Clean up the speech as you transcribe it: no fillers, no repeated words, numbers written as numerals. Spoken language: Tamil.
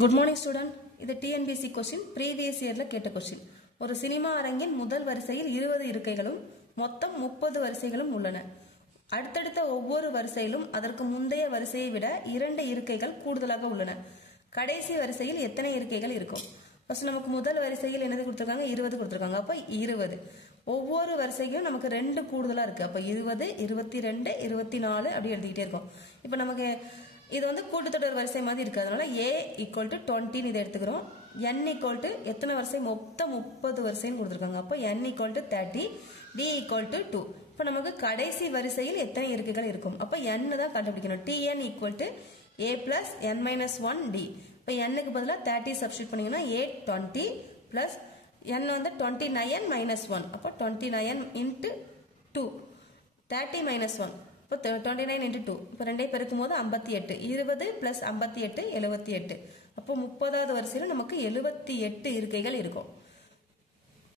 Good morning student. இது டிஎன்பிஎஸ்சி கொஸ்டின், ப்ரீவியஸ் இயர்ல கேட்ட கொஸ்டின். ஒரு சினிமா அரங்கின் முதல் வரிசையில் 20 இருக்கைகளும் மொத்தம் 30 வரிசைகளும் உள்ளன. அடுத்தடுத்த ஒவ்வொரு வரிசையிலும் அதற்கு முந்தைய வரிசையை விட 2 இருக்கைகள் கூடுதலாக உள்ளன. கடைசி வரிசையில் எத்தனை இருக்கைகள் இருக்கும்? ஃபர்ஸ்ட் நமக்கு முதல் வரிசையில் என்னது கொடுத்துருக்காங்க? 20 கொடுத்துருக்காங்க. அப்ப 20. ஒவ்வொரு வரிசைக்கும் நமக்கு 2 கூடுதலா இருக்கு. அப்ப 20, 22, 24 அப்படி எழுதிக்கிட்டே இருக்கும். இப்ப நமக்கு இது வந்து கூட்டுத்தொடர் வரிசை மாதிரி இருக்கு. அதனால a = 20 இதை எடுத்துக்கிறோம். n = எத்தனை வரிசை? மொத்தம் 30 வரிசைன்னு கொடுத்துருக்காங்க. அப்போ n = 30, d = 2. இப்போ நமக்கு கடைசி வரிசையில் எத்தனை இருக்கைகள் இருக்கும்? அப்போ n தான் கண்டுபிடிக்கணும். tn = a + n - 1 d. இப்போ n க்கு பதிலாக 30 சப்ஸ்டிட் பண்ணீங்கன்னா a 20 பிளஸ் n வந்து 29 - 1. அப்போ 29 × 2 30 - 1. இப்போ 29 × 2. இப்போ ரெண்டையும் பெருக்கும் போது 58. 20 + 58 78. அப்போ 30வது வரிசையில் நமக்கு 78 இருக்கைகள் இருக்கும்.